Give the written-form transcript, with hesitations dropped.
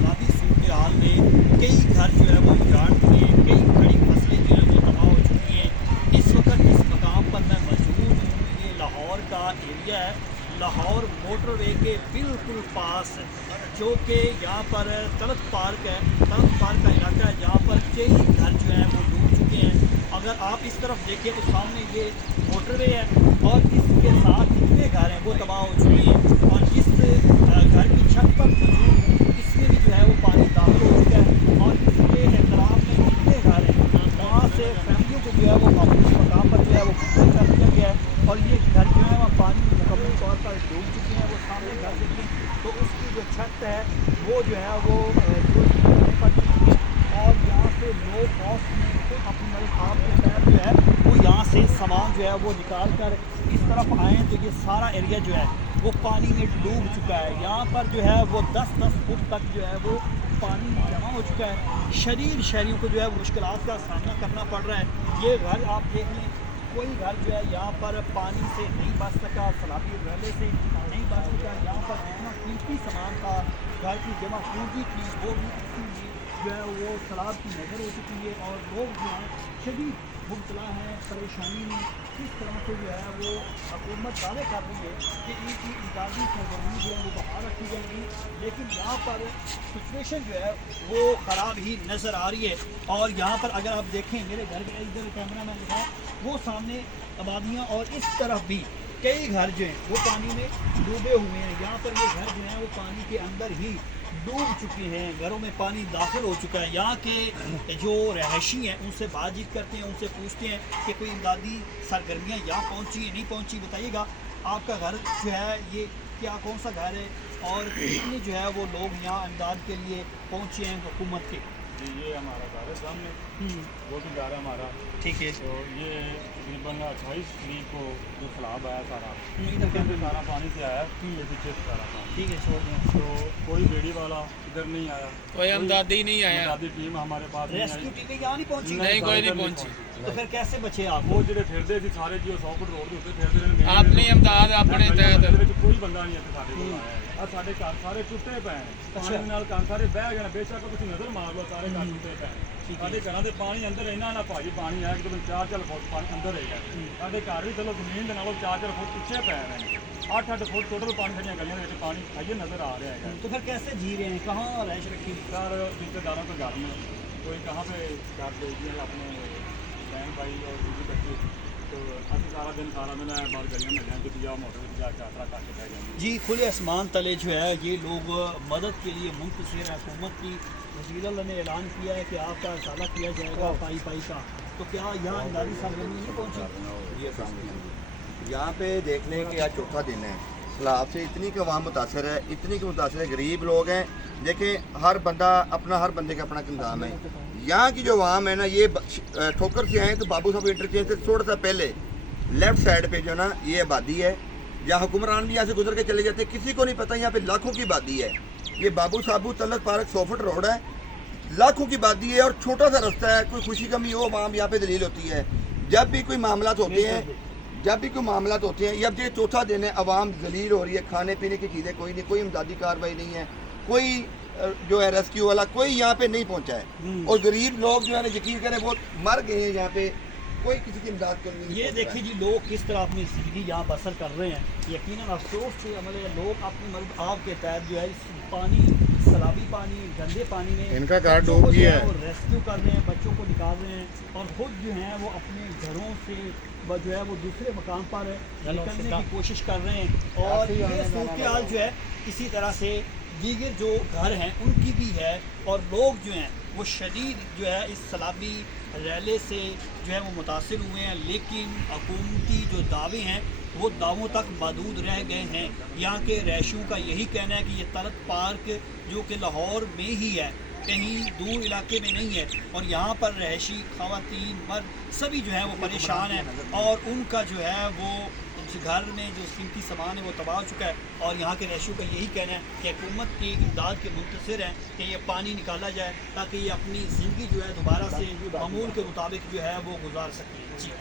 सैलाबी सूरत हाल में कई घर जो है वो उजाड़ चुके हैं, कई खड़ी फसलें जो है वो तबाह हो चुकी हैं। इस वक्त जिस मकाम पर मैं मौजूद हूँ ये लाहौर का एरिया है, लाहौर मोटरवे के बिल्कुल पास है, जो कि यहाँ पर तलत पार्क है। तलत पार्क का इलाका है जहाँ पर कई घर जो है वो डूब चुके हैं। अगर आप इस तरफ देखें तो सामने ये मोटरवे है और इसके साथ जितने घर हैं वो तबाह हो चुके हैं। और जिस घर की छत पर मौजूद हूँ इसमें भी जो है वो पानी दाखिल हो चुका है और इसके एहतराम में जितने घर हैं वहाँ से फैमिलियों को जो है वो महफूज मकाम पर जो है वो मुंतकिल कर दिया गया है। और ये घर जो है वहाँ पानी में मुकम्मल तौर पर डूब चुके हैं। वो सामने घर देखें तो उसकी जो छत है वो जो है वो पड़ चुकी है और यहाँ से लो कॉस्ट में खुद अपनी मतलब आपके पैर जो है वो यहाँ से सामान जो है वो निकाल कर इस तरफ आए तो ये सारा एरिया जो है वो पानी में डूब चुका है। यहाँ पर जो है वो 10-10 फुट तक जो है वो पानी जमा हो चुका है। शहरियों को जो है मुश्किलात का सामना करना पड़ रहा है। ये घर आप देख लें, कोई घर जो है यहाँ पर पानी से नहीं बच सका, सैलाबी रहने से नहीं बच सका। यहाँ पर जितना कीमती सामान था, घर की जमा पूंजी थी, वो भी इसीलिए जो है वो सैलाब की नज़र हो चुकी है और लोग जो हैं शदीद मुब्तला हैं परेशानी में। किस तरह से जो है वो हुकूमत दावे कर रही है कि इनकी इमदादी सरगर्मी जो है वो बहाल रखी जाएगी, लेकिन यहाँ पर सिचुएशन जो है वो ख़राब ही नज़र आ रही है। और यहाँ पर अगर आप देखें मेरे घर के इधर कैमरा मैन है वो सामने आबादियाँ और इस तरफ भी कई घर जो हैं वो पानी में डूबे हुए हैं। यहाँ पर ये घर जो हैं वो पानी के अंदर ही डूब चुके हैं, घरों में पानी दाखिल हो चुका है। यहाँ के जो रहायशी हैं उनसे बातचीत करते हैं, उनसे पूछते हैं कि कोई इमदादी सरगर्मियाँ यहाँ पहुँची है नहीं पहुँची, बताइएगा आपका घर जो है ये क्या कौन सा घर है और कितने जो है वो लोग यहाँ इमदाद के लिए पहुँचे हैं हुकूमत के। जी ये हमारा घर है सामने, वो भी घर है हमारा। ठीक है, तो ये तकरीबन 28 तरीक को जो सैलाब आया सारा इधर कैसे सारा पानी से आया, ये पीछे से सारा पानी। ठीक है, छोड़ दें। तो कोई बेड़ी वाला इधर नहीं आया, कोई हमदर्दी नहीं आया, हमदर्दी टीम हमारे पास नहीं रेस्क्यू आई। टीमें यहाँ नहीं पहुँची? नहीं, कोई नहीं पहुंची। तो फिर कैसे बचे आप? वो जो फिरते थे सारे जो 100 फुट रोड के उत्ते फिरते रहे अपनी इमदाद अपने तहत कोई बंदा नहीं है साढ़े कोल आया है। साढ़े घर सारे टुटे पे हैं, पानी ਦੇ ਨਾਲ ਘਰ ਸਾਰੇ ਬਹਿ ਗਏ ਨੇ। ਬੇਸ਼ੱਕ ਤੁਸੀਂ ਨਜ਼ਰ ਮਾਰ ਲਓ ਸਾਰੇ ਘਰ ਟੁੱਟੇ ਪਏ ਨੇ। ਸਾਡੇ ਘਰਾਂ ਦੇ ਪਾਣੀ ਅੰਦਰ ਇੰਨਾ ਨਾ ਭਾਜੀ ਪਾਣੀ ਆਇਆ ਕਿ 4-4 ਫੁੱਟ ਪਾਣੀ ਅੰਦਰ ਹੈਗਾ। ਸਾਡੇ ਘਰ ਵੀ ਚਲੋ ਜ਼ਮੀਨ ਦੇ ਨਾਲੋਂ 4-4 ਫੁੱਟ ਪਿੱਛੇ ਪੈ ਰਹੇ ਨੇ। 8-8 ਫੁੱਟ ਟੋਟਲ ਪਾਣੀ ਸਾਡੀਆਂ ਗਲੀਆਂ ਦੇ ਵਿੱਚ ਪਾਣੀ ਆਈਏ नजर आ रहा है। तो फिर कैसे जी रहे हैं, कहाँ रहायश रखी? सर रिश्तेदारों के घर में, कोई कहाँ पे घर भेज दिया अपने बहन भाई और दूसरी बच्चे। तो अभी सारा दिन बाहर गलियाँ में जाएँ कि जाओ मोटर में जाके आसरा करके बह जाएंगे। जी खुले आसमान तले जो है ये लोग मदद के लिए मुंतशिर है। हुकूमत की वज़ीर ने ऐलान किया है कि आपका इजाला किया जाएगा पाई का, तो क्या यहाँ इमदादी सरगर्मी नहीं पहुँची? यहाँ पे देख लें कि आज चौथा दिन है सैलाब से। इतनी की आवाम मुतासर है, इतनी की मुतासर है, गरीब लोग हैं। देखें हर बंदे का अपना इंतजाम है। यहाँ की जो आवाम है ना ये ठोकर से आए तो बाबू साहब इंटरचेंज से थोड़ा सा पहले लेफ्ट साइड पे जो ना ये आबादी है, या हुक्मरान भी यहाँ से गुजर के चले जाते हैं, किसी को नहीं पता यहाँ पे लाखों की आबादी है। ये बाबू साहब तलत पार्क 100 फुट रोड है, लाखों की आबादी है और छोटा सा रास्ता है। कोई खुशी गमी हो आवाम यहाँ पे दलील होती है। जब भी कोई मामला होते हैं अब ये चौथा दिन है, आवाम दलील हो रही है। खाने पीने की चीज़ें कोई नहीं, कोई इमदादी कार्रवाई नहीं है, कोई जो है रेस्क्यू वाला कोई यहाँ पे नहीं पहुँचा है। और गरीब लोग जो है ना यकीन करें वो मर गए हैं, यहाँ पे कोई किसी की इमदाद को नहीं। ये देखिए जी लोग किस तरह अपनी ज़िंदगी यहाँ बसर कर रहे हैं। यकीनन अफसोस से अमल है, लोग अपनी मदद आप के तहत जो है इस पानी सैलाबी पानी गंदे पानी में इनका घर डूब गया है, वो रेस्क्यू कर रहे हैं, बच्चों को निकाल रहे हैं और खुद जो हैं वो अपने घरों से जो है वो दूसरे मकाम पर निकलने की कोशिश कर रहे हैं। और ये सूरत हाल जो है इसी तरह से दीगर जो घर हैं उनकी भी है और लोग जो हैं वो शदीद जो है इस सैलाबी रैले से जो है वो मुतासिर हुए हैं। लेकिन हुकूमती जो दावे हैं वो दावों तक महदूद रह गए हैं। यहाँ के रहायशियों का यही कहना है कि ये तलत पार्क जो कि लाहौर में ही है, कहीं दूर इलाके में नहीं है और यहाँ पर रहायशी ख़वातीन मर्द सभी जो है वो परेशान हैं और उनका जो है वो घर में जो कीमती सामान है वो तबाह हो चुका है। और यहाँ के रहायशियों का यही कहना है कि हुकूमत की इमदाद के मुंतशिर हैं कि ये पानी निकाला जाए ताकि ये अपनी ज़िंदगी जो है दोबारा से मामूल के मुताबिक जो है वो गुजार सकें। जी।